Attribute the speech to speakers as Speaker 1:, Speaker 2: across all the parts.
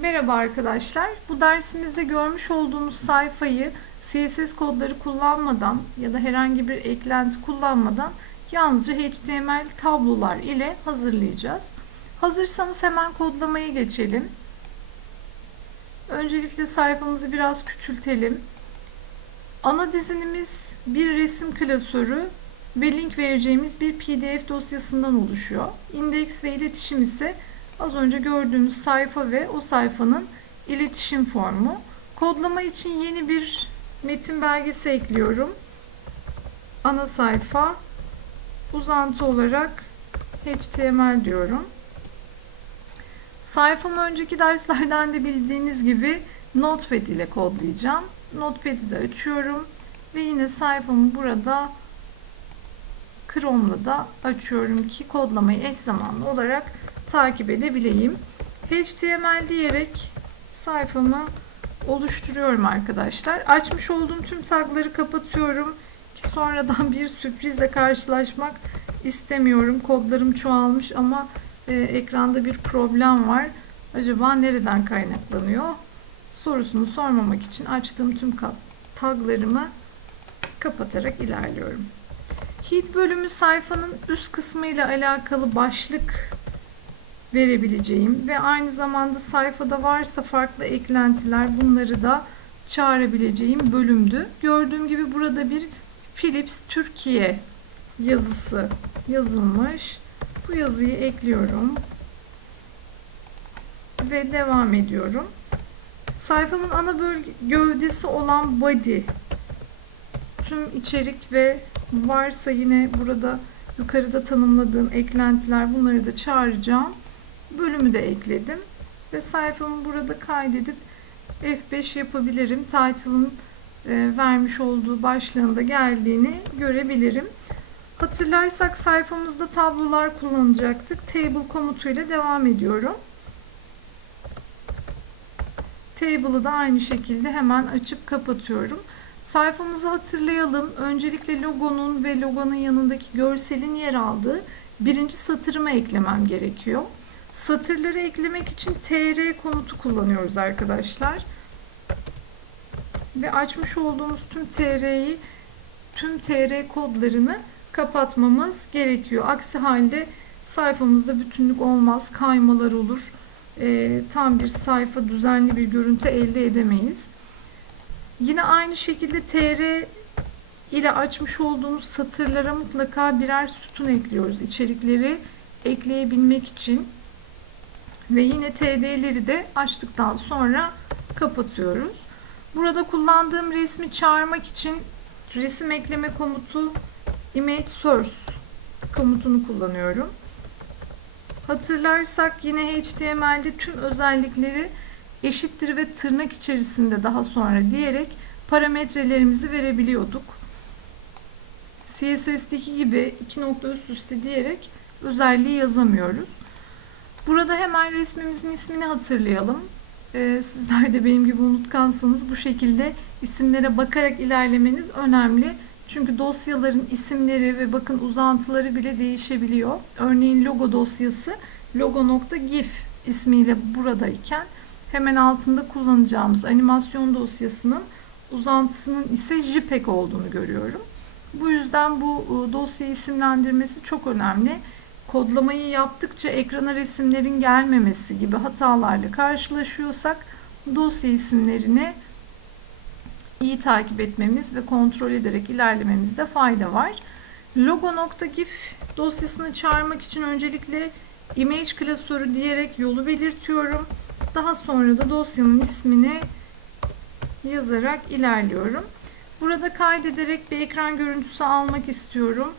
Speaker 1: Merhaba arkadaşlar. Bu dersimizde görmüş olduğunuz sayfayı CSS kodları kullanmadan ya da herhangi bir eklenti kullanmadan yalnızca HTML tablolar ile hazırlayacağız. Hazırsanız hemen kodlamaya geçelim. Öncelikle sayfamızı biraz küçültelim. Ana dizinimiz bir resim klasörü ve link vereceğimiz bir PDF dosyasından oluşuyor. İndeks ve iletişim ise az önce gördüğünüz sayfa ve o sayfanın iletişim formu. Kodlama için yeni bir metin belgesi ekliyorum. Ana sayfa uzantı olarak HTML diyorum. Sayfamı önceki derslerden de bildiğiniz gibi Notepad ile kodlayacağım. Notepad'i de açıyorum ve yine sayfamı burada Chrome'la da açıyorum ki kodlamayı eş zamanlı olarak takip edebileyim. HTML diyerek sayfamı oluşturuyorum arkadaşlar. Açmış olduğum tüm tagları kapatıyorum ki sonradan bir sürprizle karşılaşmak istemiyorum. Kodlarım çoğalmış ama e, ekranda bir problem var. Acaba nereden kaynaklanıyor? Sorusunu sormamak için açtığım tüm taglarımı kapatarak ilerliyorum. Heat bölümü sayfanın üst kısmı ile alakalı başlık verebileceğim ve aynı zamanda sayfada varsa farklı eklentiler bunları da çağırabileceğim bölümdü. Gördüğüm gibi burada bir Philips Türkiye yazısı yazılmış. Bu yazıyı ekliyorum ve devam ediyorum. Sayfamın ana bölge gövdesi olan body tüm içerik ve varsa yine burada yukarıda tanımladığım eklentiler bunları da çağıracağım. Bölümü de ekledim ve sayfamı burada kaydedip F5 yapabilirim. Title'ın e, vermiş olduğu başlığında geldiğini görebilirim. Hatırlarsak sayfamızda tablolar kullanacaktık. Table komutuyla devam ediyorum. Table'ı da aynı şekilde hemen açıp kapatıyorum. Sayfamızı hatırlayalım. Öncelikle logonun ve logonun yanındaki görselin yer aldığı birinci satırıma eklemem gerekiyor. Satırları eklemek için tr komutu kullanıyoruz arkadaşlar. Ve açmış olduğumuz tüm tr'yi tüm tr kodlarını kapatmamız gerekiyor. Aksi halde sayfamızda bütünlük olmaz, kaymalar olur. E, tam bir sayfa, düzenli bir görüntü elde edemeyiz. Yine aynı şekilde tr ile açmış olduğumuz satırlara mutlaka birer sütun ekliyoruz. İçerikleri ekleyebilmek için ve yine td'leri de açtıktan sonra kapatıyoruz. Burada kullandığım resmi çağırmak için resim ekleme komutu image source komutunu kullanıyorum. Hatırlarsak yine HTML'de tüm özellikleri eşittir ve tırnak içerisinde daha sonra diyerek parametrelerimizi verebiliyorduk. CSS'deki gibi iki nokta üst üste diyerek özelliği yazamıyoruz. Burada hemen resmimizin ismini hatırlayalım. Ee, sizler de benim gibi unutkansanız bu şekilde isimlere bakarak ilerlemeniz önemli. Çünkü dosyaların isimleri ve bakın uzantıları bile değişebiliyor. Örneğin logo dosyası logo.gif ismiyle buradayken hemen altında kullanacağımız animasyon dosyasının uzantısının ise JPEG olduğunu görüyorum. Bu yüzden bu ıı, dosya isimlendirmesi çok önemli. Kodlamayı yaptıkça ekrana resimlerin gelmemesi gibi hatalarla karşılaşıyorsak dosya isimlerini iyi takip etmemiz ve kontrol ederek ilerlememizde fayda var. Logo.gif dosyasını çağırmak için öncelikle image klasörü diyerek yolu belirtiyorum. Daha sonra da dosyanın ismini yazarak ilerliyorum. Burada kaydederek bir ekran görüntüsü almak istiyorum.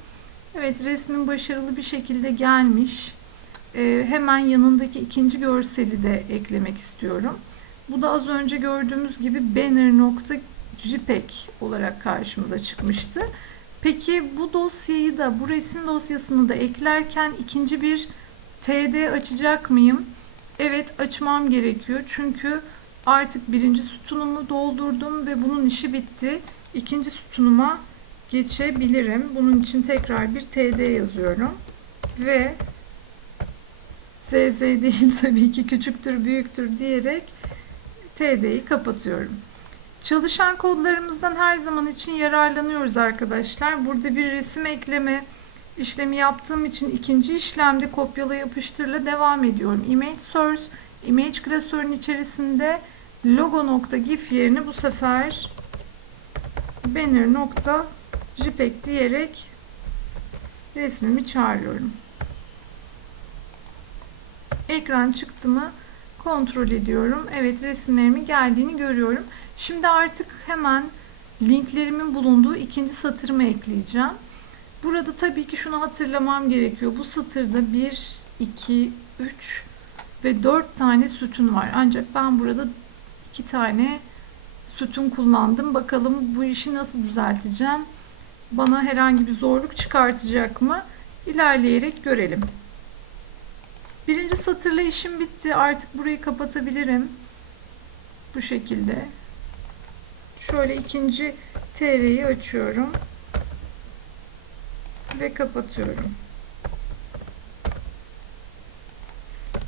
Speaker 1: Evet resmin başarılı bir şekilde gelmiş. Ee, hemen yanındaki ikinci görseli de eklemek istiyorum. Bu da az önce gördüğümüz gibi banner.jpeg olarak karşımıza çıkmıştı. Peki bu dosyayı da bu resim dosyasını da eklerken ikinci bir TD açacak mıyım? Evet açmam gerekiyor. Çünkü artık birinci sütunumu doldurdum ve bunun işi bitti. İkinci sütunuma geçebilirim. Bunun için tekrar bir TD yazıyorum. Ve ZZ değil tabii ki küçüktür büyüktür diyerek TD'yi kapatıyorum. Çalışan kodlarımızdan her zaman için yararlanıyoruz arkadaşlar. Burada bir resim ekleme işlemi yaptığım için ikinci işlemde kopyala yapıştırla devam ediyorum. Image source, image klasörün içerisinde logo.gif yerine bu sefer banner.jpeg diyerek resmimi çağırıyorum. Ekran çıktı mı kontrol ediyorum. Evet resimlerimin geldiğini görüyorum. Şimdi artık hemen linklerimin bulunduğu ikinci satırımı ekleyeceğim. Burada tabii ki şunu hatırlamam gerekiyor. Bu satırda 1, 2, 3 ve 4 tane sütun var. Ancak ben burada 2 tane sütun kullandım. Bakalım bu işi nasıl düzelteceğim. Bana herhangi bir zorluk çıkartacak mı? İlerleyerek görelim. Birinci satırla işim bitti. Artık burayı kapatabilirim. Bu şekilde. Şöyle ikinci TR'yi açıyorum. Ve kapatıyorum.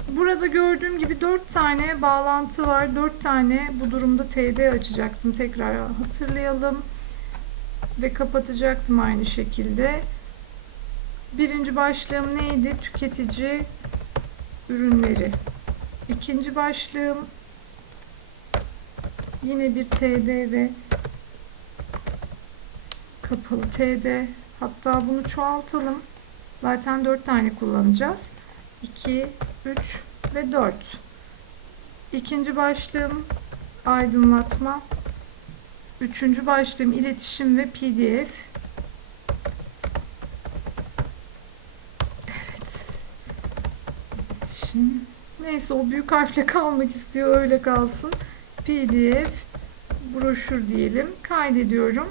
Speaker 1: Burada gördüğüm gibi 4 tane bağlantı var. 4 tane bu durumda TD açacaktım. Tekrar hatırlayalım. Ve kapatacaktım aynı şekilde. Birinci başlığım neydi? Tüketici ürünleri. İkinci başlığım yine bir TD ve kapalı TD. Hatta bunu çoğaltalım. Zaten 4 tane kullanacağız. 2, 3 ve 4. İkinci başlığım aydınlatma. Üçüncü başlığım iletişim ve PDF. Evet. İletişim. Neyse o büyük harfle kalmak istiyor. Öyle kalsın. PDF broşür diyelim. Kaydediyorum.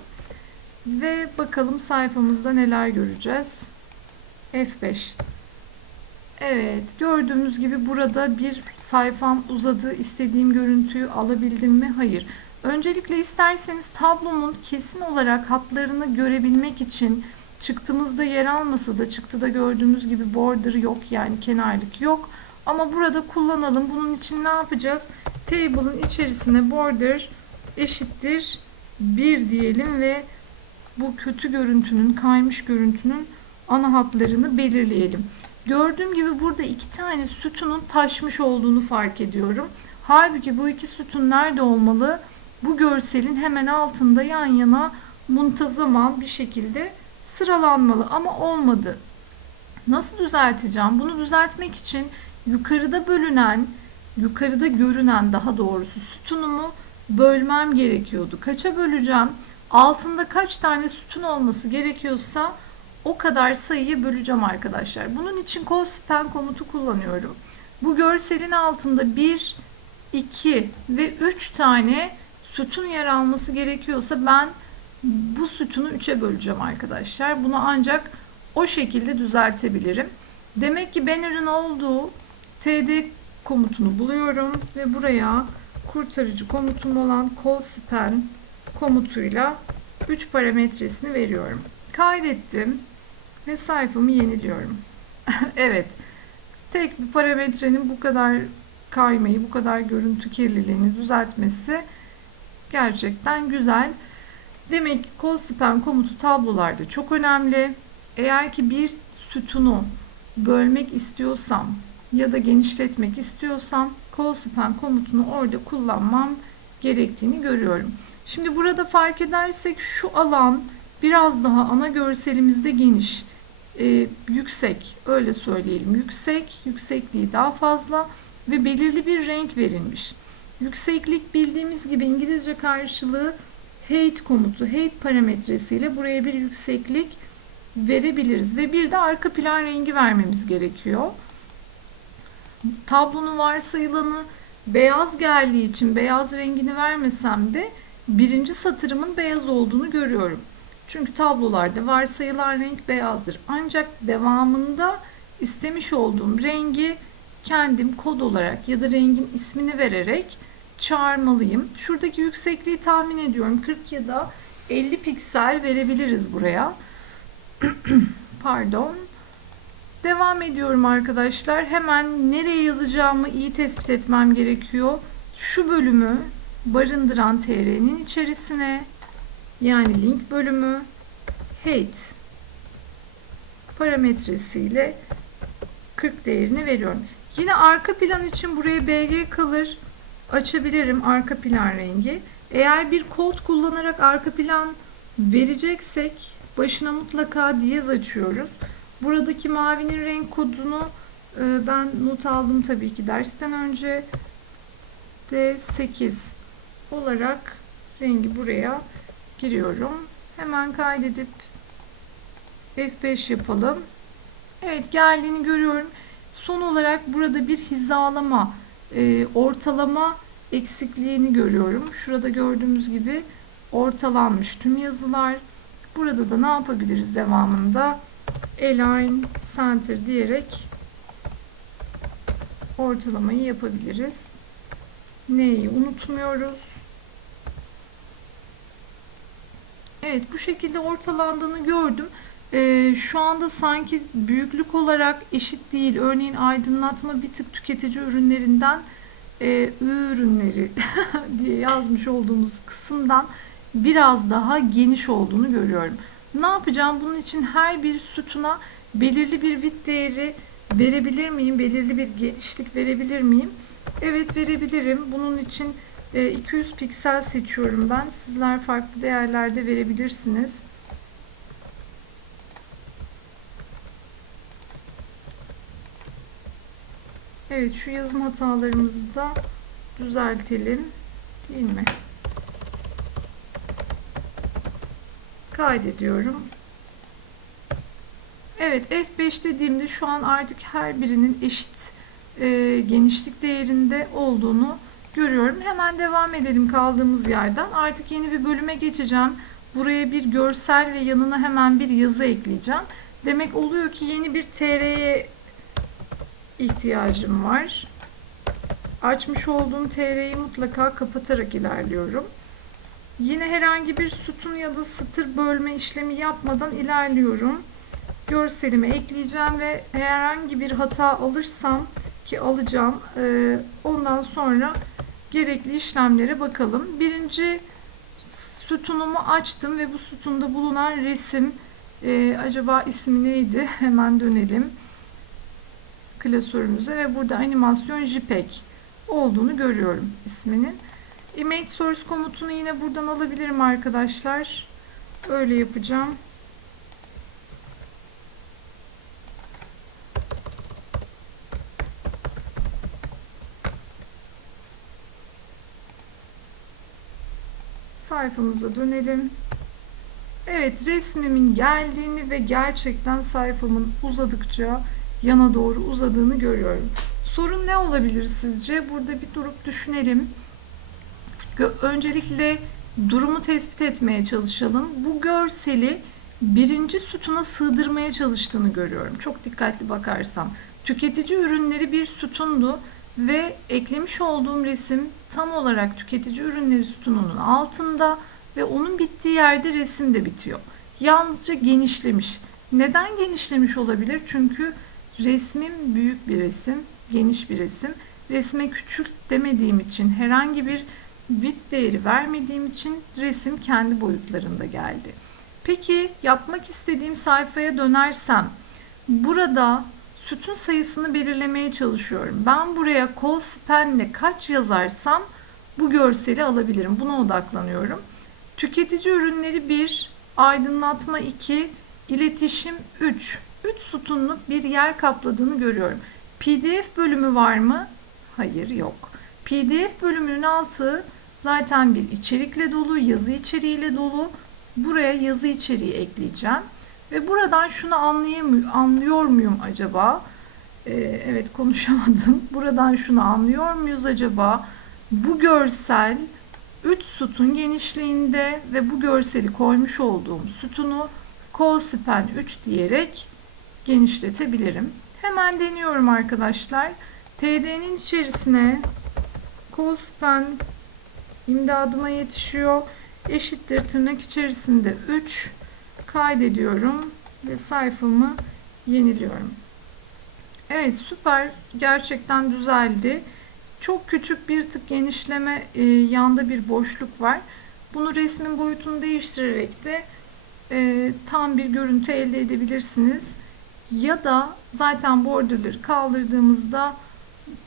Speaker 1: Ve bakalım sayfamızda neler göreceğiz. F5. Evet, gördüğümüz gibi burada bir sayfam uzadı. İstediğim görüntüyü alabildim mi? Hayır. Öncelikle isterseniz tablomun kesin olarak hatlarını görebilmek için çıktığımızda yer almasa da çıktıda gördüğümüz gibi border yok yani kenarlık yok. Ama burada kullanalım. Bunun için ne yapacağız? Table'ın içerisine border eşittir 1 diyelim ve bu kötü görüntünün, kaymış görüntünün ana hatlarını belirleyelim. Gördüğüm gibi burada iki tane sütunun taşmış olduğunu fark ediyorum. Halbuki bu iki sütun nerede olmalı? Bu görselin hemen altında yan yana muntazaman bir şekilde sıralanmalı ama olmadı. Nasıl düzelteceğim? Bunu düzeltmek için yukarıda bölünen, yukarıda görünen daha doğrusu sütunumu bölmem gerekiyordu. Kaça böleceğim? Altında kaç tane sütun olması gerekiyorsa o kadar sayıyı böleceğim arkadaşlar. Bunun için cospan komutu kullanıyorum. Bu görselin altında 1, 2 ve 3 tane sütun yer alması gerekiyorsa ben bu sütunu 3'e böleceğim arkadaşlar. Bunu ancak o şekilde düzeltebilirim. Demek ki banner'ın olduğu td komutunu buluyorum ve buraya kurtarıcı komutum olan cospan komutuyla 3 parametresini veriyorum. Kaydettim ve sayfamı yeniliyorum. evet. Tek bir parametrenin bu kadar kaymayı, bu kadar görüntü kirliliğini düzeltmesi gerçekten güzel. Demek ki call komutu tablolarda çok önemli. Eğer ki bir sütunu bölmek istiyorsam ya da genişletmek istiyorsam call komutunu orada kullanmam gerektiğini görüyorum. Şimdi burada fark edersek şu alan biraz daha ana görselimizde geniş, e, yüksek öyle söyleyelim. Yüksek, yüksekliği daha fazla ve belirli bir renk verilmiş. Yükseklik bildiğimiz gibi İngilizce karşılığı height komutu, height parametresiyle buraya bir yükseklik verebiliriz ve bir de arka plan rengi vermemiz gerekiyor. Tablonun varsayılanı beyaz geldiği için beyaz rengini vermesem de birinci satırımın beyaz olduğunu görüyorum. Çünkü tablolarda varsayılan renk beyazdır. Ancak devamında istemiş olduğum rengi kendim kod olarak ya da rengin ismini vererek çağırmalıyım. Şuradaki yüksekliği tahmin ediyorum. 40 ya da 50 piksel verebiliriz buraya. Pardon. Devam ediyorum arkadaşlar. Hemen nereye yazacağımı iyi tespit etmem gerekiyor. Şu bölümü barındıran tr'nin içerisine yani link bölümü height parametresiyle 40 değerini veriyorum. Yine arka plan için buraya bg kalır açabilirim arka plan rengi. Eğer bir kod kullanarak arka plan vereceksek başına mutlaka diyez açıyoruz. Buradaki mavinin renk kodunu e, ben not aldım tabii ki dersten önce D8 olarak rengi buraya giriyorum. Hemen kaydedip F5 yapalım. Evet geldiğini görüyorum. Son olarak burada bir hizalama, e, ortalama eksikliğini görüyorum. Şurada gördüğümüz gibi ortalanmış tüm yazılar. Burada da ne yapabiliriz devamında? Align Center diyerek ortalamayı yapabiliriz. Neyi unutmuyoruz. Evet bu şekilde ortalandığını gördüm. Ee, şu anda sanki büyüklük olarak eşit değil. Örneğin aydınlatma bir tık tüketici ürünlerinden e, ürünleri diye yazmış olduğumuz kısımdan biraz daha geniş olduğunu görüyorum. Ne yapacağım? Bunun için her bir sütuna belirli bir bit değeri verebilir miyim? Belirli bir genişlik verebilir miyim? Evet verebilirim. Bunun için 200 piksel seçiyorum ben. Sizler farklı değerlerde verebilirsiniz. Evet şu yazım hatalarımızı da düzeltelim. Değil mi? Kaydediyorum. Evet F5 dediğimde şu an artık her birinin eşit e, genişlik değerinde olduğunu görüyorum. Hemen devam edelim kaldığımız yerden. Artık yeni bir bölüme geçeceğim. Buraya bir görsel ve yanına hemen bir yazı ekleyeceğim. Demek oluyor ki yeni bir TR'ye ihtiyacım var. Açmış olduğum TR'yi mutlaka kapatarak ilerliyorum. Yine herhangi bir sütun ya da satır bölme işlemi yapmadan ilerliyorum. Görselime ekleyeceğim ve herhangi bir hata alırsam ki alacağım e, ondan sonra gerekli işlemlere bakalım. Birinci sütunumu açtım ve bu sütunda bulunan resim e, acaba ismi neydi? Hemen dönelim klasörümüze ve burada animasyon JPEG olduğunu görüyorum isminin. Image source komutunu yine buradan alabilirim arkadaşlar. Öyle yapacağım. Sayfamıza dönelim. Evet resmimin geldiğini ve gerçekten sayfamın uzadıkça yana doğru uzadığını görüyorum. Sorun ne olabilir sizce? Burada bir durup düşünelim. Öncelikle durumu tespit etmeye çalışalım. Bu görseli birinci sütuna sığdırmaya çalıştığını görüyorum. Çok dikkatli bakarsam. Tüketici ürünleri bir sütundu ve eklemiş olduğum resim tam olarak tüketici ürünleri sütununun altında ve onun bittiği yerde resim de bitiyor. Yalnızca genişlemiş. Neden genişlemiş olabilir? Çünkü resmim büyük bir resim, geniş bir resim. Resme küçük demediğim için herhangi bir bit değeri vermediğim için resim kendi boyutlarında geldi. Peki yapmak istediğim sayfaya dönersem burada sütun sayısını belirlemeye çalışıyorum. Ben buraya call span'le kaç yazarsam bu görseli alabilirim. Buna odaklanıyorum. Tüketici ürünleri 1, aydınlatma 2, iletişim 3. 3 sütunluk bir yer kapladığını görüyorum. PDF bölümü var mı? Hayır yok. PDF bölümünün altı zaten bir içerikle dolu, yazı içeriğiyle dolu. Buraya yazı içeriği ekleyeceğim. Ve buradan şunu anlıyor muyum acaba? Ee, evet konuşamadım. Buradan şunu anlıyor muyuz acaba? Bu görsel 3 sütun genişliğinde ve bu görseli koymuş olduğum sütunu col 3 diyerek genişletebilirim. Hemen deniyorum arkadaşlar. TD'nin içerisine col imdadıma yetişiyor. Eşittir tırnak içerisinde 3 kaydediyorum ve sayfamı yeniliyorum. Evet süper. Gerçekten düzeldi. Çok küçük bir tık genişleme e, yanda bir boşluk var. Bunu resmin boyutunu değiştirerek de e, tam bir görüntü elde edebilirsiniz. Ya da zaten borderları kaldırdığımızda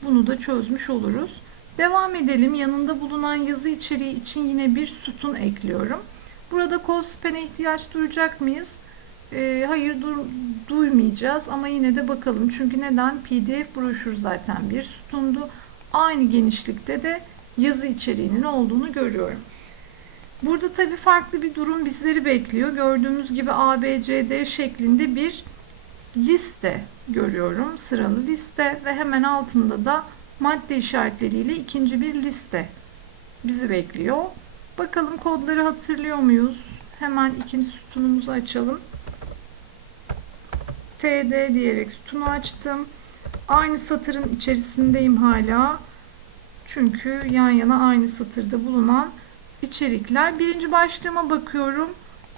Speaker 1: bunu da çözmüş oluruz. Devam edelim. Yanında bulunan yazı içeriği için yine bir sütun ekliyorum. Burada cospen'e ihtiyaç duyacak mıyız? Ee, hayır dur- duymayacağız ama yine de bakalım. Çünkü neden? PDF broşür zaten bir sütundu. Aynı genişlikte de yazı içeriğinin olduğunu görüyorum. Burada tabii farklı bir durum bizleri bekliyor. Gördüğümüz gibi A, B, C, D şeklinde bir liste görüyorum. Sıralı liste ve hemen altında da madde işaretleriyle ikinci bir liste bizi bekliyor. Bakalım kodları hatırlıyor muyuz? Hemen ikinci sütunumuzu açalım. TD diyerek sütunu açtım. Aynı satırın içerisindeyim hala. Çünkü yan yana aynı satırda bulunan içerikler. Birinci başlığıma bakıyorum.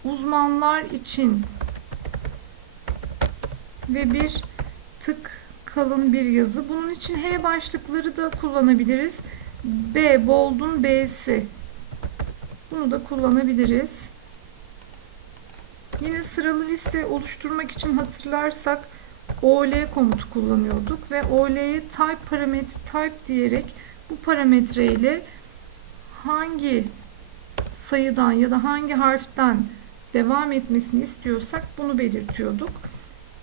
Speaker 1: Uzmanlar için ve bir tık kalın bir yazı. Bunun için H başlıkları da kullanabiliriz. B, bold'un B'si. Bunu da kullanabiliriz. Yine sıralı liste oluşturmak için hatırlarsak OL komutu kullanıyorduk ve OL'ye type parametre type diyerek bu parametre ile hangi sayıdan ya da hangi harften devam etmesini istiyorsak bunu belirtiyorduk.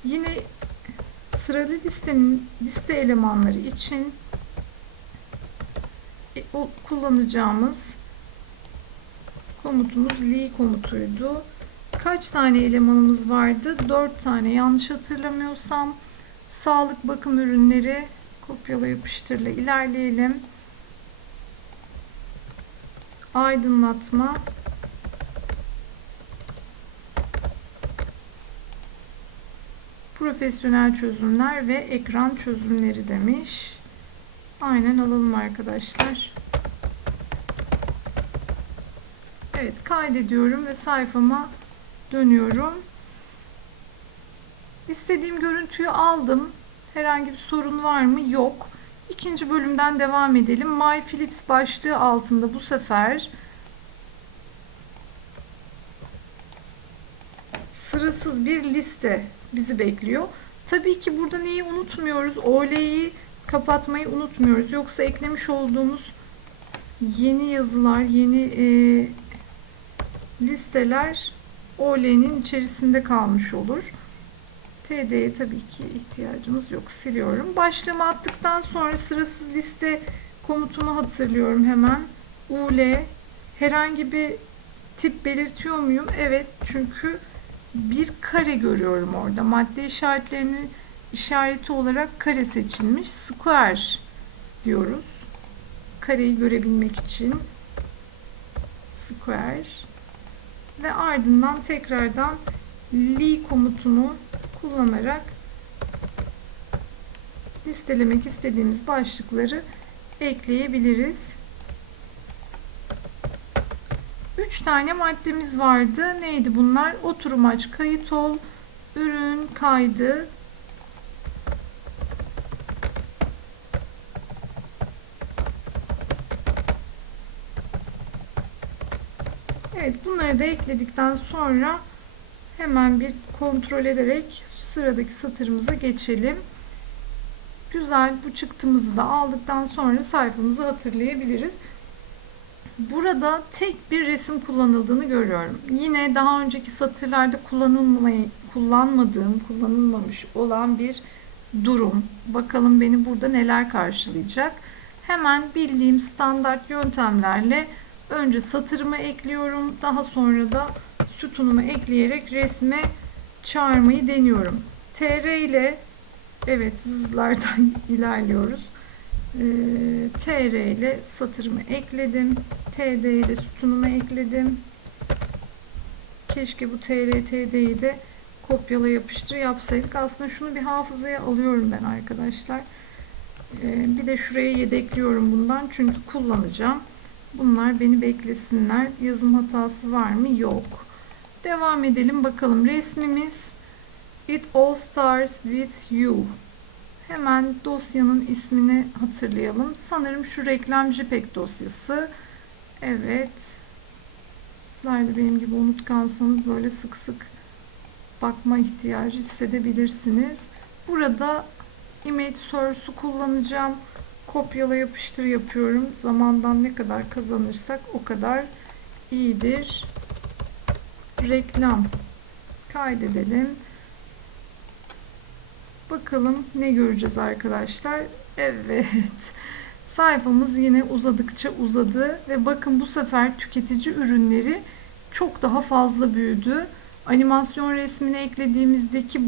Speaker 1: Yine sıralı listenin liste elemanları için e, kullanacağımız komutumuz li komutuydu. Kaç tane elemanımız vardı? 4 tane yanlış hatırlamıyorsam. Sağlık bakım ürünleri kopyala yapıştırla ilerleyelim. Aydınlatma profesyonel çözümler ve ekran çözümleri demiş. Aynen alalım arkadaşlar. Evet kaydediyorum ve sayfama dönüyorum. İstediğim görüntüyü aldım. Herhangi bir sorun var mı? Yok. İkinci bölümden devam edelim. My Philips başlığı altında bu sefer sırasız bir liste bizi bekliyor. Tabii ki burada neyi unutmuyoruz? OL'yi kapatmayı unutmuyoruz. Yoksa eklemiş olduğumuz yeni yazılar, yeni e, listeler OL'nin içerisinde kalmış olur. TD'ye tabii ki ihtiyacımız yok. Siliyorum. Başlığımı attıktan sonra sırasız liste komutumu hatırlıyorum hemen. UL herhangi bir tip belirtiyor muyum? Evet çünkü bir kare görüyorum orada. Madde işaretlerinin işareti olarak kare seçilmiş. Square diyoruz. Kareyi görebilmek için square ve ardından tekrardan li komutunu kullanarak listelemek istediğimiz başlıkları ekleyebiliriz. 3 tane maddemiz vardı. Neydi bunlar? Oturum aç, kayıt ol, ürün kaydı, Evet bunları da ekledikten sonra hemen bir kontrol ederek sıradaki satırımıza geçelim. Güzel bu çıktımızı da aldıktan sonra sayfamızı hatırlayabiliriz. Burada tek bir resim kullanıldığını görüyorum. Yine daha önceki satırlarda kullanılmayı, kullanmadığım, kullanılmamış olan bir durum. Bakalım beni burada neler karşılayacak. Hemen bildiğim standart yöntemlerle önce satırımı ekliyorum. Daha sonra da sütunumu ekleyerek resme çağırmayı deniyorum. TR ile evet hızlardan ilerliyoruz. Ee, TR ile satırımı ekledim. TD ile sütunumu ekledim. Keşke bu TR TD'yi de kopyala yapıştır yapsaydık. Aslında şunu bir hafızaya alıyorum ben arkadaşlar. Ee, bir de şuraya yedekliyorum bundan çünkü kullanacağım. Bunlar beni beklesinler. Yazım hatası var mı? Yok. Devam edelim bakalım. Resmimiz It All Starts With You. Hemen dosyanın ismini hatırlayalım. Sanırım şu reklam JPEG dosyası. Evet. Sizler de benim gibi unutkansanız böyle sık sık bakma ihtiyacı hissedebilirsiniz. Burada image source'u kullanacağım. Kopyala yapıştır yapıyorum. Zamandan ne kadar kazanırsak o kadar iyidir. Reklam kaydedelim. Bakalım ne göreceğiz arkadaşlar. Evet. Sayfamız yine uzadıkça uzadı ve bakın bu sefer tüketici ürünleri çok daha fazla büyüdü. Animasyon resmini eklediğimizdeki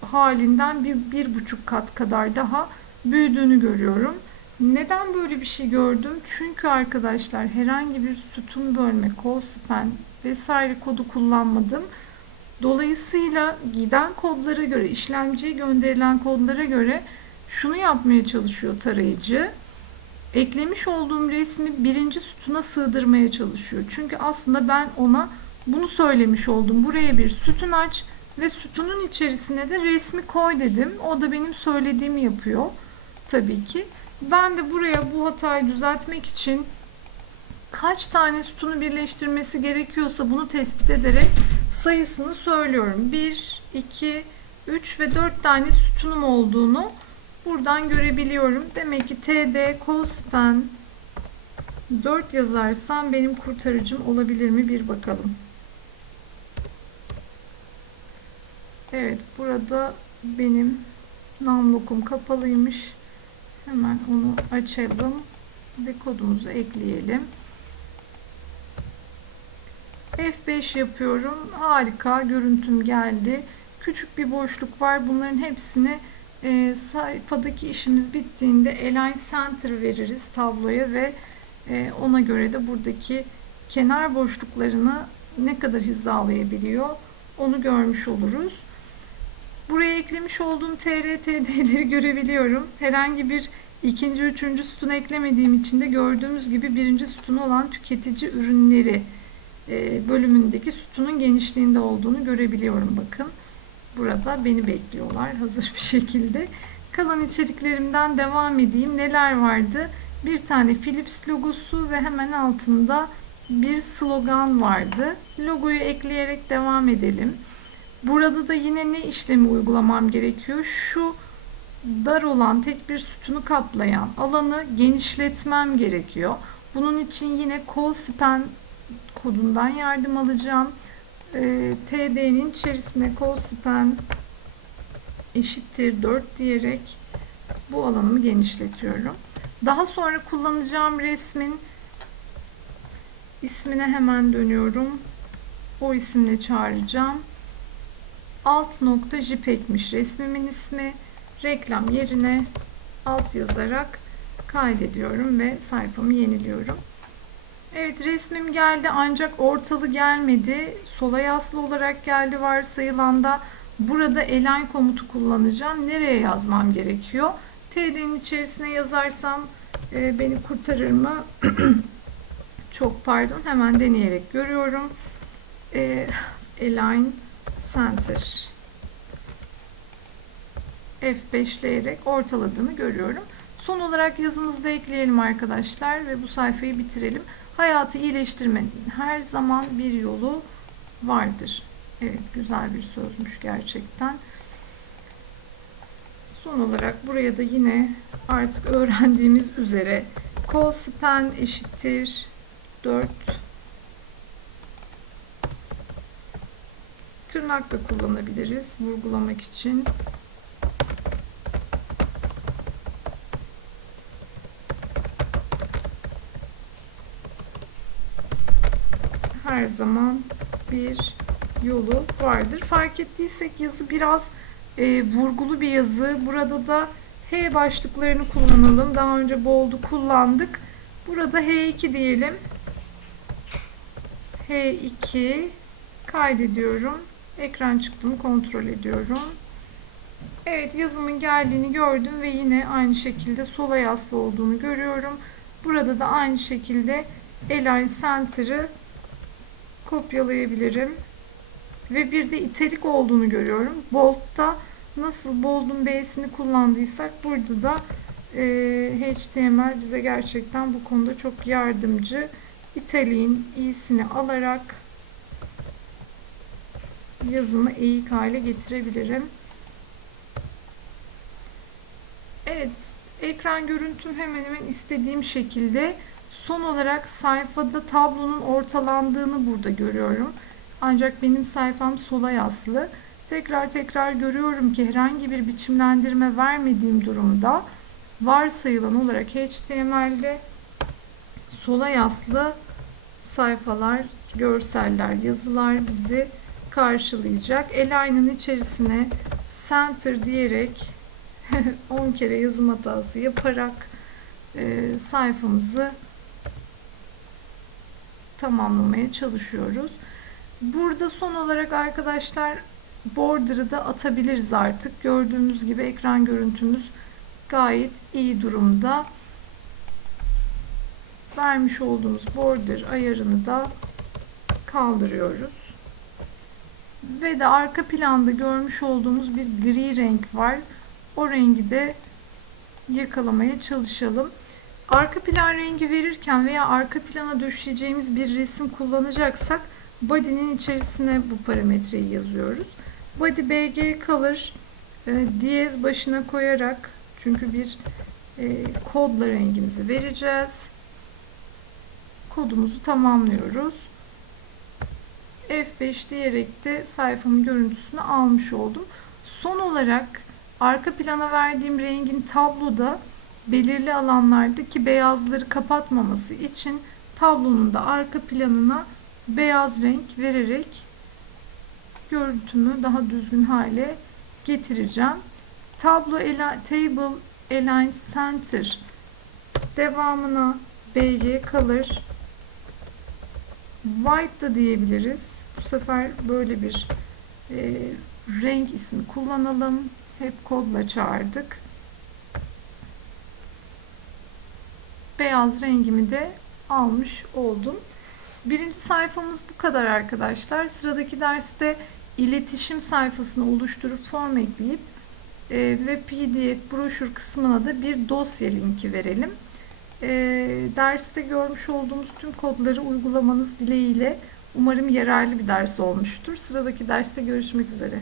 Speaker 1: halinden bir, bir buçuk kat kadar daha büyüdüğünü görüyorum. Neden böyle bir şey gördüm? Çünkü arkadaşlar herhangi bir sütun bölme, call span vesaire kodu kullanmadım. Dolayısıyla giden kodlara göre, işlemciye gönderilen kodlara göre şunu yapmaya çalışıyor tarayıcı. Eklemiş olduğum resmi birinci sütuna sığdırmaya çalışıyor. Çünkü aslında ben ona bunu söylemiş oldum. Buraya bir sütun aç ve sütunun içerisine de resmi koy dedim. O da benim söylediğimi yapıyor tabii ki. Ben de buraya bu hatayı düzeltmek için kaç tane sütunu birleştirmesi gerekiyorsa bunu tespit ederek sayısını söylüyorum. 1, 2, 3 ve 4 tane sütunum olduğunu buradan görebiliyorum. Demek ki TD cospan 4 yazarsam benim kurtarıcım olabilir mi bir bakalım. Evet burada benim namlokum kapalıymış. Hemen onu açalım ve kodumuzu ekleyelim. F5 yapıyorum. Harika görüntüm geldi. Küçük bir boşluk var. Bunların hepsini e, sayfadaki işimiz bittiğinde Align Center veririz tabloya ve e, ona göre de buradaki kenar boşluklarını ne kadar hizalayabiliyor onu görmüş oluruz. Buraya eklemiş olduğum TRTD'leri görebiliyorum. Herhangi bir ikinci, üçüncü sütun eklemediğim için de gördüğümüz gibi birinci sütunu olan tüketici ürünleri bölümündeki sütunun genişliğinde olduğunu görebiliyorum. Bakın burada beni bekliyorlar hazır bir şekilde. Kalan içeriklerimden devam edeyim. Neler vardı? Bir tane Philips logosu ve hemen altında bir slogan vardı. Logoyu ekleyerek devam edelim. Burada da yine ne işlemi uygulamam gerekiyor? Şu dar olan tek bir sütunu kaplayan alanı genişletmem gerekiyor. Bunun için yine call span kodundan yardım alacağım. E, TD'nin içerisine call span eşittir 4 diyerek bu alanımı genişletiyorum. Daha sonra kullanacağım resmin ismine hemen dönüyorum. O isimle çağıracağım alt nokta jpeg'miş resmimin ismi. Reklam yerine alt yazarak kaydediyorum ve sayfamı yeniliyorum. Evet resmim geldi ancak ortalı gelmedi. Sola yaslı olarak geldi varsayılan da burada align komutu kullanacağım. Nereye yazmam gerekiyor? TD'nin içerisine yazarsam e, beni kurtarır mı? Çok pardon hemen deneyerek görüyorum. E, align center F5'leyerek ortaladığını görüyorum. Son olarak yazımızı da ekleyelim arkadaşlar ve bu sayfayı bitirelim. Hayatı iyileştirmenin her zaman bir yolu vardır. Evet güzel bir sözmüş gerçekten. Son olarak buraya da yine artık öğrendiğimiz üzere call span eşittir 4 Tırnak da kullanabiliriz vurgulamak için. Her zaman bir yolu vardır. Fark ettiysek yazı biraz e, vurgulu bir yazı. Burada da H başlıklarını kullanalım. Daha önce bold'u kullandık. Burada H2 diyelim. H2 kaydediyorum. Ekran çıktığını kontrol ediyorum. Evet yazımın geldiğini gördüm ve yine aynı şekilde sola yaslı olduğunu görüyorum. Burada da aynı şekilde Align Center'ı kopyalayabilirim. Ve bir de iterik olduğunu görüyorum. Bold'da nasıl Bold'un B'sini kullandıysak burada da e, HTML bize gerçekten bu konuda çok yardımcı. İtaliğin iyisini alarak yazımı eğik hale getirebilirim. Evet, ekran görüntüm hemen hemen istediğim şekilde. Son olarak sayfada tablonun ortalandığını burada görüyorum. Ancak benim sayfam sola yaslı. Tekrar tekrar görüyorum ki herhangi bir biçimlendirme vermediğim durumda varsayılan olarak HTML'de sola yaslı sayfalar, görseller, yazılar bizi karşılayacak. Align'ın içerisine center diyerek 10 kere yazım hatası yaparak e, sayfamızı tamamlamaya çalışıyoruz. Burada son olarak arkadaşlar border'ı da atabiliriz artık. Gördüğümüz gibi ekran görüntümüz gayet iyi durumda. Vermiş olduğumuz border ayarını da kaldırıyoruz. Ve de arka planda görmüş olduğumuz bir gri renk var. O rengi de yakalamaya çalışalım. Arka plan rengi verirken veya arka plana döşeyeceğimiz bir resim kullanacaksak body'nin içerisine bu parametreyi yazıyoruz. Body BG color e, diyez başına koyarak çünkü bir e, kodla rengimizi vereceğiz. Kodumuzu tamamlıyoruz. F5 diyerek de sayfamın görüntüsünü almış oldum. Son olarak arka plana verdiğim rengin tabloda belirli alanlardaki beyazları kapatmaması için tablonun da arka planına beyaz renk vererek görüntümü daha düzgün hale getireceğim. Tablo Table Align Center devamına BG Color White da diyebiliriz. Bu sefer böyle bir e, renk ismi kullanalım. Hep kodla çağırdık. Beyaz rengimi de almış oldum. Birinci sayfamız bu kadar arkadaşlar. Sıradaki derste iletişim sayfasını oluşturup form ekleyip e, ve PDF broşür kısmına da bir dosya linki verelim. E, derste görmüş olduğumuz tüm kodları uygulamanız dileğiyle umarım yararlı bir ders olmuştur. Sıradaki derste görüşmek üzere.